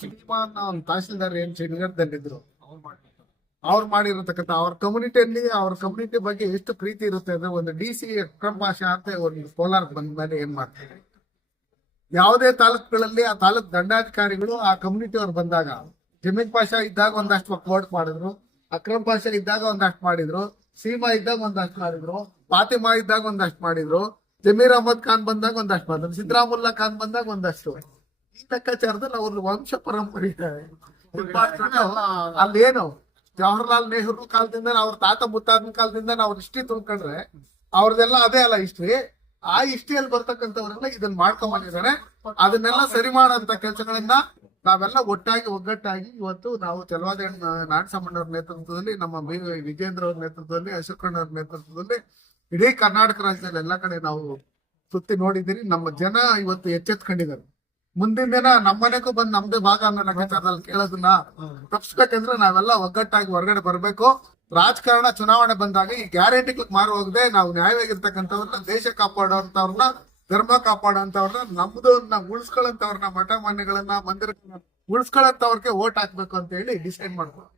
ಶ್ರೀಮಾನ್ ತಹಸೀಲ್ದಾರ್ ಏನ್ ಶ್ರೀನಗರದಲ್ಲಿದ್ರು ಅವ್ರು ಮಾಡಿರತಕ್ಕಂಥ ಅವ್ರ ಕಮ್ಯುನಿಟಿ ಬಗ್ಗೆ ಎಷ್ಟು ಪ್ರೀತಿ ಇರುತ್ತೆ ಅಂದ್ರೆ ಒಂದು DC ಅಕ್ರಮ್ ಭಾಷಾ ಅಂತ ಒಂದು ಕೋಲಾರ ಬಂದ ಮೇಲೆ ಏನ್ ಮಾಡ್ತಾರೆ, ಯಾವುದೇ ತಾಲೂಕುಗಳಲ್ಲಿ ಆ ತಾಲೂಕ್ ದಂಡಾಧಿಕಾರಿಗಳು ಆ ಕಮ್ಯುನಿಟಿ ಅವ್ರು ಬಂದಾಗ ಜಮೀನ್ ಪಾಷಾ ಇದ್ದಾಗ ಒಂದಷ್ಟು ವೋಟ್ ಮಾಡಿದ್ರು, ಅಕ್ರಮ್ ಪಾಷಾ ಇದ್ದಾಗ ಒಂದಷ್ಟು ಮಾಡಿದ್ರು, ಸೀಮಾ ಇದ್ದಾಗ ಒಂದಷ್ಟು ಮಾಡಿದ್ರು, ಫಾತಿಮಾ ಇದ್ದಾಗ ಒಂದಷ್ಟು ಮಾಡಿದ್ರು, ಜಮೀರ್ ಅಹಮದ್ ಖಾನ್ ಬಂದಾಗ ಒಂದಷ್ಟು ಮಾಡಿದ್ರು, ಸಿದ್ದರಾಮುಲ್ಲಾ ಖಾನ್ ಬಂದಾಗ ಒಂದಷ್ಟು. ಈ ಲೆಕ್ಕಾಚಾರದಲ್ಲಿ ಅವ್ರ ವಂಶ ಪರಂಪರೆ ಅಲ್ಲೇನು ಜವಾಹರ್ಲಾಲ್ ನೆಹರು ಕಾಲದಿಂದ ಅವ್ರ ತಾತ ಮುತ್ತಾದನ ಕಾಲದಿಂದ ನಾವು ಹಿಸ್ಟ್ರಿ ತುಂಬ್ಕೊಂಡ್ರೆ ಅವ್ರದೆಲ್ಲ ಅದೇ ಅಲ್ಲ ಹಿಸ್ಟ್ರಿ. ಆ ಹಿಸ್ಟ್ರಿಯಲ್ಲಿ ಬರ್ತಕ್ಕಂಥವ್ರೆಲ್ಲ ಇದನ್ನ ಮಾಡ್ಕೊಂಡ್ಬಂದಿದ್ದಾರೆ. ಅದನ್ನೆಲ್ಲ ಸರಿ ಮಾಡೋಂತ ಕೆಲಸಗಳನ್ನ ನಾವೆಲ್ಲ ಒಗ್ಗಟ್ಟಾಗಿ ಇವತ್ತು ನಾವು ಚಲವಾದಿ ನಾಡಸಮ್ಮಣ್ಣವ್ರ ನೇತೃತ್ವದಲ್ಲಿ, ನಮ್ಮ ವಿಜೇಂದ್ರ ಅವ್ರ ನೇತೃತ್ವದಲ್ಲಿ, ಅಶೋಕಣ್ಣ ಅವ್ರ ನೇತೃತ್ವದಲ್ಲಿ ಇಡೀ ಕರ್ನಾಟಕ ರಾಜ್ಯದಲ್ಲಿ ಎಲ್ಲ ಕಡೆ ನಾವು ಸುತ್ತಿ ನೋಡಿದ್ದೀರಿ. ನಮ್ಮ ಜನ ಇವತ್ತು ಎಚ್ಚೆತ್ಕೊಂಡಿದ್ದಾರೆ. ಮುಂದಿನ ದಿನ ನಮ್ಮನೆಗೂ ಬಂದು ನಮ್ದೇ ಭಾಗ ಅನ್ನೋ ಲೆಕ್ಕಾಚಾರದಲ್ಲಿ ಕೇಳೋದನ್ನ ತಪ್ಪಿಸ್ಬೇಕಂದ್ರೆ ನಾವೆಲ್ಲ ಒಗ್ಗಟ್ಟಾಗಿ ಹೊರಗಡೆ ಬರ್ಬೇಕು. ರಾಜಕಾರಣ ಚುನಾವಣೆ ಬಂದಾಗ ಈ ಗ್ಯಾರಂಟಿಗಳಿಗೆ ಮಾರು ಹೋಗದೆ ನಾವು ನ್ಯಾಯವಾಗಿರ್ತಕ್ಕಂಥವ್ರನ್ನ, ದೇಶ ಕಾಪಾಡೋಂಥವ್ರನ್ನ, ಧರ್ಮ ಕಾಪಾಡೋಂಥವ್ರನ್ನ, ನಮ್ದನ್ನ ಉಳಿಸ್ಕೊಳ್ಳೋಂಥವ್ರನ್ನ, ಮಠ ಮನೆಗಳನ್ನ, ಮಂದಿರಗಳನ್ನ ಉಳಿಸ್ಕೊಳ್ಳೋಂಥವ್ರಿಗೆ ಓಟ್ ಹಾಕ್ಬೇಕು ಅಂತ ಹೇಳಿ ಡಿಸೈಡ್ ಮಾಡ್ಬೋದು.